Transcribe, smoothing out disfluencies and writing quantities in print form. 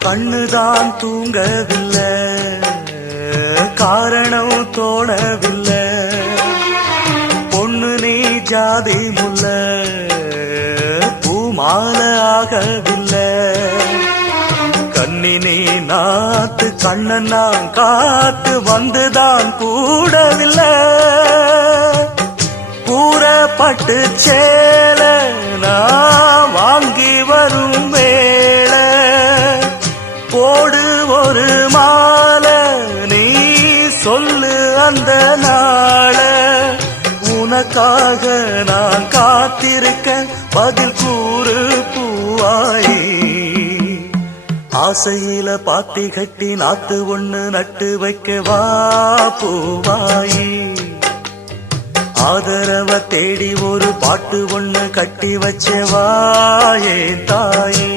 கண்ணுதான் தூங்கவில்லை, காரணம் தோணவில்லை. பொண்ணு நீ ஜாதி முல்ல, பூமால ஆகவில்லை. கண்ணினே நாத்து கண்ணன் நான் காத்து வந்துதான் கூடவில்லை. கூறப்பட்டு சேல நான் வாங்கி வரும் வேள, போடு ஒரு மாலை நீ சொல்லு அந்த நாள. உனக்காக நான் காத்திருக்க பதில் கூறு பூவாயி. ஆசையில பாத்தி கட்டி நாத்து ஒண்ணு நட்டு வைக்க வா பூவாயி. ஆதரவ தேடி ஒரு பாட்டு ஒண்ணு கட்டி வச்ச வா ஏன் தாயே.